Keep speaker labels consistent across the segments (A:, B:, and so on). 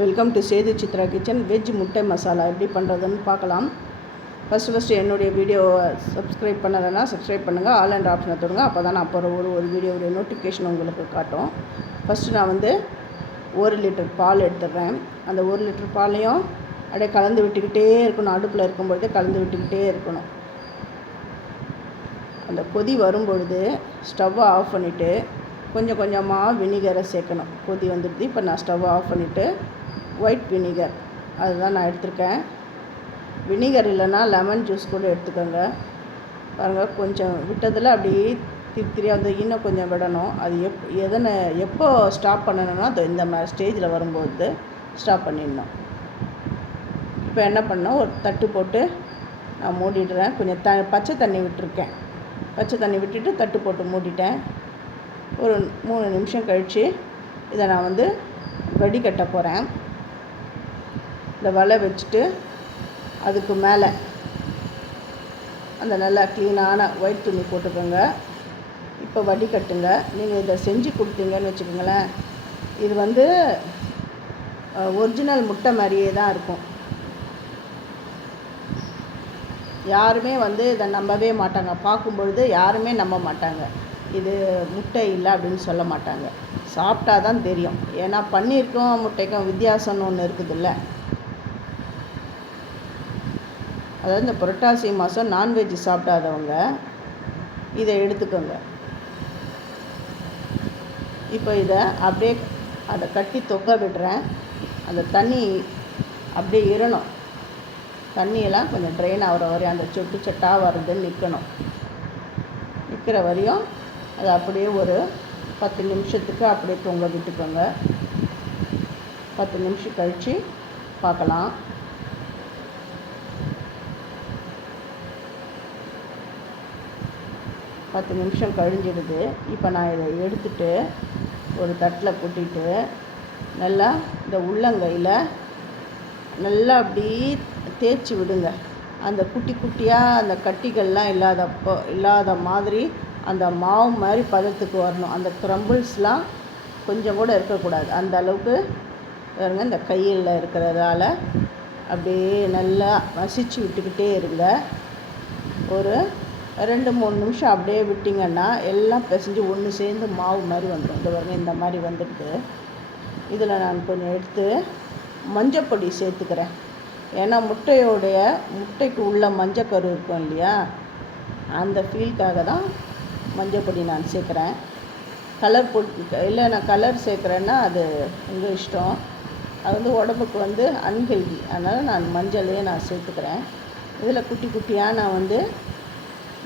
A: Welcome to Sethu Chitra kitchen. Veg முட்டை மசாலா. எப்படி பண்ணுறதுன்னு பார்க்கலாம். ஃபஸ்ட்டு ஃபஸ்ட்டு என்னுடைய வீடியோவை சப்ஸ்கிரைப் பண்ணலைன்னா சப்ஸ்கிரைப் பண்ணுங்கள் ஆல் அண்ட் ஆப்ஷனை தொடுங்க. அப்போ தான் நான் அப்புறம் ஒரு ஒரு வீடியோவுடைய நோட்டிஃபிகேஷன் உங்களுக்கு காட்டும். ஃபஸ்ட்டு நான் வந்து ஒரு லிட்டர் பால் எடுத்துடுறேன். அந்த ஒரு லிட்டர் பாலையும் அப்படியே கலந்து விட்டுக்கிட்டே இருக்கணும். அடுப்பில் இருக்கும்பொழுதே கலந்து விட்டுக்கிட்டே இருக்கணும். அந்த கொதி வரும்பொழுது ஸ்டவ்வை ஆஃப் பண்ணிவிட்டு கொஞ்சம் கொஞ்சமாக வினிகரை சேர்க்கணும். கொதி வந்துடுது. இப்போ நான் ஸ்டவ்வை ஆஃப் பண்ணிவிட்டு ஒயிட் வினிகர் அதுதான் நான் எடுத்திருக்கேன். வினிகர் இல்லைன்னா லெமன் ஜூஸ் கூட எடுத்துக்கோங்க. பாருங்கள் கொஞ்சம் விட்டதில் அப்படியே திரி திரி வந்து இன்னும் கொஞ்சம் விடணும். அது எப் எதனை எப்போ ஸ்டாப் பண்ணணும்னா அது இந்த மாதிரி ஸ்டேஜில் வரும்போது ஸ்டாப் பண்ணிடணும். இப்போ என்ன பண்ணோம் ஒரு தட்டு போட்டு நான் மூடிடுறேன். கொஞ்சம் த பச்சை தண்ணி விட்டுருக்கேன். பச்சை தண்ணி விட்டுட்டு தட்டு போட்டு மூடிட்டேன். ஒரு மூணு நிமிஷம் கழித்து இதை நான் வந்து வடிகட்ட போகிறேன் இந்த வலை வச்சுட்டு அதுக்கு மேலே அந்த நல்லா க்ளீனான ஒயிட் துணி போட்டுக்கோங்க. இப்போ வடிகட்டுங்க நீங்கள் இதை செஞ்சு கொடுத்தீங்கன்னு வச்சுக்கோங்களேன். இது வந்து ஒரிஜினல் முட்டை மாதிரியே தான் இருக்கும். யாருமே வந்து இதை நம்பவே மாட்டாங்க. பார்க்கும்பொழுது யாருமே நம்ப மாட்டாங்க. இது முட்டை இல்லை அப்படின்னு சொல்ல மாட்டாங்க. சாப்பிட்டா தான் தெரியும். ஏன்னா பன்னீருக்கும் முட்டைக்கும் வித்தியாசம்னு ஒன்று இருக்குதுல்ல. அதாவது இந்த புரட்டாசி மாதம் நான்வெஜ் சாப்பிடாதவங்க இதை எடுத்துக்கோங்க. இப்போ இதை அப்படியே அதை கட்டி தொக்க விடுறேன். அந்த தண்ணி அப்படியே இருணும் தண்ணியெல்லாம் கொஞ்சம் ட்ரெயின் ஆகிற வரையும் அந்த சொட்டு சொட்டாக வர்றது நிற்கணும். நிற்கிற வரையும் அதை அப்படியே ஒரு பத்து நிமிஷத்துக்கு அப்படியே தொங்க விட்டுக்கோங்க. பத்து நிமிஷம் கழித்து பார்க்கலாம். பத்து நிமிஷம் கழிஞ்சிடுது. இப்போ நான் இதை எடுத்துட்டு ஒரு தட்டில் கொட்டிட்டு நல்லா இந்த உள்ளங்கையில் நல்லா அப்படி தேய்ச்சி விடுங்க. அந்த குட்டி குட்டியாக அந்த கட்டிகள்லாம் இல்லாதப்போ இல்லாத மாதிரி அந்த மாவு மாதிரி பதத்துக்கு வரணும். அந்த க்ரம்பிள்ஸ்லாம் கொஞ்சம் கூட இருக்கக்கூடாது. அந்த அளவுக்கு பாருங்க இந்த கையில் இருக்கிறதால அப்படியே நல்லா மசிச்சு விட்டுக்கிட்டே இருங்க. ஒரு ரெண்டு மூணு நிமிஷம் அப்படியே விட்டிங்கன்னா எல்லாம் பிசைஞ்சு ஒன்று சேர்ந்து மாவு மாதிரி வந்துடும் இந்த பாருங்க இந்த மாதிரி வந்துடுது. இதில் நான் கொஞ்சம் எடுத்து மஞ்சப்பொடி சேர்த்துக்கிறேன். ஏன்னா முட்டையோடைய முட்டைக்கு உள்ள மஞ்சக்கரு இருக்கும் இல்லையா? அந்த ஃபீல்க்காக தான் மஞ்சப்பொடி நான் சேர்க்குறேன். கலர் பொடி இல்லை நான் கலர் சேர்க்குறேன்னா அது உங்கள் இஷ்டம். அது வந்து உடம்புக்கு வந்து அன்ஹெல்தி அதனால் நான் மஞ்சளையே நான் சேர்த்துக்கிறேன். இதில் குட்டி குட்டியாக நான் வந்து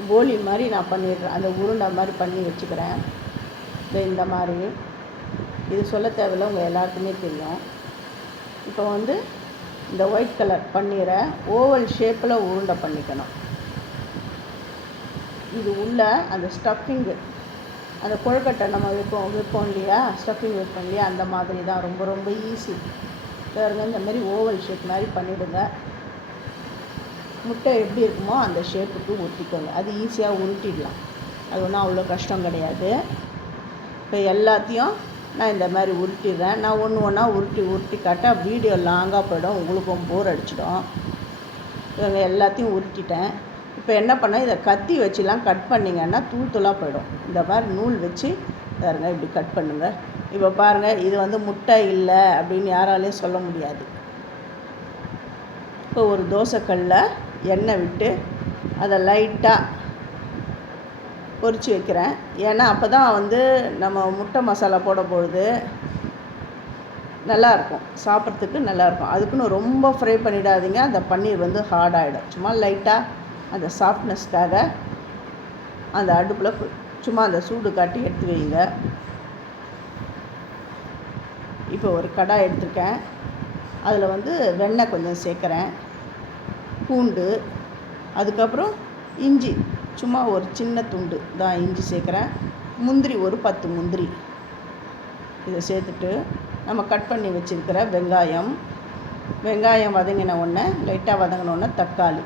A: போலி மாதிரி நான் பண்ணிடுறேன். அந்த உருண்டை மாதிரி பண்ணி வச்சுக்கிறேன். இந்த இந்த மாதிரி. இது சொல்ல தேவையில்ல உங்கள் எல்லாருக்குமே தெரியும். இப்போ வந்து இந்த ஒயிட் கலர் பன்னீரை ஓவல் ஷேப்பில் உருண்டை பண்ணிக்கணும். இது உள்ள அந்த ஸ்டஃபிங்கு அந்த கொழுக்கட்டை நம்ம வைப்போம் வைப்போம் இல்லையா? ஸ்டஃபிங் வைப்போம் இல்லையா? அந்த மாதிரி தான். ரொம்ப ரொம்ப ஈஸி பாருங்க இந்த மாதிரி ஓவல் ஷேப் மாதிரி பண்ணிவிடுங்க முட்டை எப்படி இருக்குமோ அந்த ஷேப்புக்கு உருட்டிக்கோங்க அது ஈஸியாக உருட்டிடலாம். அது ஒன்றும் அவ்வளோ கஷ்டம் கிடையாது. இப்போ எல்லாத்தையும் நான் இந்த மாதிரி உருட்டிடுறேன். நான் ஒன்று ஒன்றா உருட்டி உருட்டி காட்ட வீடியோ லாங்காக போயிடும். உங்களுக்கும் போர் அடிச்சிடும். இவங்க எல்லாத்தையும் உருட்டிட்டேன். இப்போ என்ன பண்ணேன் இதை கத்தி வச்சுலாம் கட் பண்ணிங்கன்னா தூள் தூளாக போயிடும். இந்த மாதிரி நூல் வச்சு பாருங்க இப்படி கட் பண்ணுங்கள் இப்போ பாருங்கள் இது வந்து முட்டை இல்லை அப்படின்னு யாராலையும் சொல்ல முடியாது. இப்போ ஒரு தோசைக்கல்லில் எண்ணெய் விட்டு அதை லைட்டாக பொறிச்சு வைக்கிறேன். ஏன்னா அப்போ தான் வந்து நம்ம முட்டை மசாலா போட பொழுது நல்லாயிருக்கும். சாப்பிட்றதுக்கு நல்லாயிருக்கும். அதுக்குன்னு ரொம்ப ஃப்ரை பண்ணிடாதீங்க. அந்த பன்னீர் வந்து ஹார்ட் ஆகிடும் சும்மா லைட்டாக அந்த சாஃப்ட்னஸ்க்காக அந்த அடுப்பில் சும்மா அந்த சூடு காட்டி எடுத்து வைங்க. இப்போ ஒரு கடாய் எடுத்திருக்கேன். அதில் வந்து வெண்ணெய் கொஞ்சம் சேர்க்குறேன். பூண்டு அதுக்கப்புறம் இஞ்சி. சும்மா ஒரு சின்ன துண்டு தான் இஞ்சி சேர்க்குறேன். முந்திரி ஒரு பத்து முந்திரி. இதை சேர்த்துட்டு நம்ம கட் பண்ணி வச்சுருக்கிற வெங்காயம். வெங்காயம் வதங்கின உடனே லைட்டாக வதங்கின உடனே தக்காளி.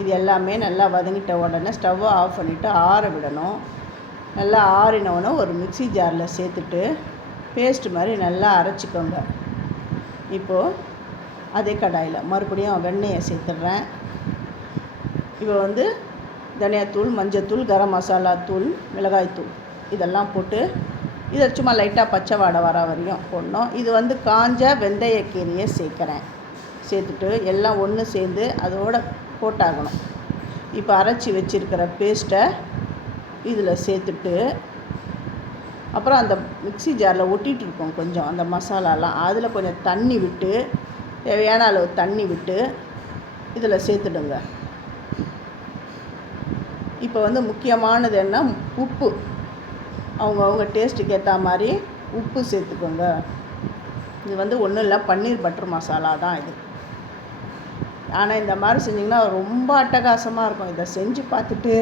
A: இது எல்லாமே நல்லா வதங்கிட்ட உடனே ஸ்டவ்வை ஆஃப் பண்ணிவிட்டு ஆற விடணும். நல்லா ஆறின உடனே ஒரு மிக்சி ஜாரில் சேர்த்துட்டு பேஸ்ட் மாதிரி நல்லா அரைச்சிக்கோங்க. இப்போது அதே கடாயில் மறுபடியும் வெண்ணெயை சேர்த்துட்றேன். இப்போ வந்து தனியாத்தூள் மஞ்சத்தூள் கரம் மசாலா தூள் மிளகாய்த்தூள் இதெல்லாம் போட்டு இதை சும்மா லைட்டாக பச்சை வாடை வர வரையும் போடணும். இது வந்து காஞ்ச வெந்தயக்கீரையை சேர்க்குறேன். சேர்த்துட்டு எல்லாம் ஒன்று சேர்ந்து அதோட போட்டாகணும். இப்போ அரைச்சி வச்சுருக்கிற பேஸ்ட்டை இதில் சேர்த்துட்டு அப்புறம் அந்த மிக்ஸி ஜாரில் ஒட்டிகிட்டு இருக்கோம் கொஞ்சம் அந்த மசாலாலாம். அதில் கொஞ்சம் தண்ணி விட்டு தேவையான அளவு தண்ணி விட்டு இதில் சேர்த்துடுங்க. இப்போ வந்து முக்கியமானது என்ன? உப்பு. அவங்கவுங்க டேஸ்ட்டுக்கு ஏற்ற மாதிரி உப்பு சேர்த்துக்கோங்க. இது வந்து ஒன்றும் இல்லை பன்னீர் பட்டர் மசாலா தான் இது. ஆனால் இந்த மாதிரி செஞ்சிங்கன்னா ரொம்ப அட்டகாசமாக இருக்கும். இதை செஞ்சு பார்த்துட்டு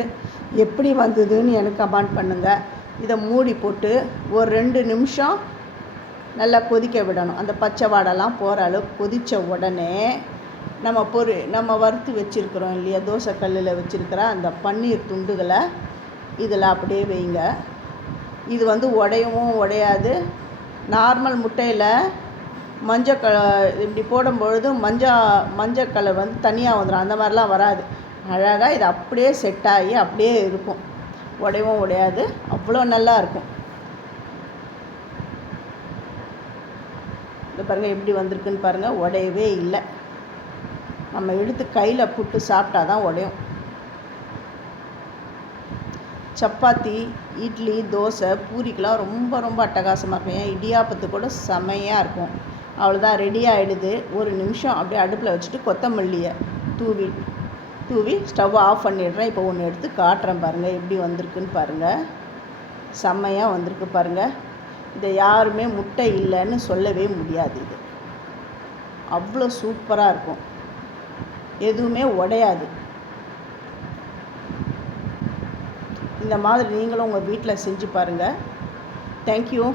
A: எப்படி வந்ததுன்னு எனக்கு கமெண்ட் பண்ணுங்கள் இதை மூடி போட்டு ஒரு ரெண்டு நிமிஷம் நல்லா கொதிக்க விடணும். அந்த பச்சை வாடெல்லாம் போகிற அளவுக்கு கொதித்த உடனே நம்ம பொரு நம்ம வறுத்து வச்சுருக்குறோம் இல்லையா தோசை கல்லில் வச்சுருக்கிற அந்த பன்னீர் துண்டுகளை இதில் அப்படியே வைங்க. இது வந்து உடையவும் உடையாது. நார்மல் முட்டையில் மஞ்சள் க இப்படி போடும்பொழுது மஞ்சள் மஞ்சள் கலர் வந்து தனியாக வந்துடும் அந்த மாதிரிலாம் வராது. அழகாக இது அப்படியே செட் ஆகி அப்படியே இருக்கும். உடையவும் உடையாது. அவ்வளோ நல்லா இருக்கும். பாருங்கள் எப்படி வந்திருக்குன்னு பாருங்கள் உடையவே இல்லை. நம்ம எடுத்து கையில் புட்டு சாப்பிட்டா தான் உடையும். சப்பாத்தி இட்லி தோசை பூரிக்கெலாம் ரொம்ப ரொம்ப அட்டகாசமாக இருக்கும். ஏன் இடியாப்பத்து கூட செமையாக இருக்கும். அவ்வளோதான் ரெடி ஆகிடுது ஒரு நிமிஷம் அப்படியே அடுப்பில் வச்சுட்டு கொத்தமல்லியை தூவி தூவி ஸ்டவ் ஆஃப் பண்ணிடுறேன். இப்போ ஒன்று எடுத்து காட்டுறேன் பாருங்கள் எப்படி வந்திருக்குன்னு பாருங்கள் செம்மையாக வந்திருக்கு பாருங்கள் இதை யாருமே முட்டை இல்லைன்னு சொல்லவே முடியாது இது. அவ்வளோ சூப்பராக இருக்கும். எதுவுமே உடையாது. இந்த மாதிரி நீங்களும் உங்கள் வீட்டில் செஞ்சு பாருங்கள் தேங்க்யூ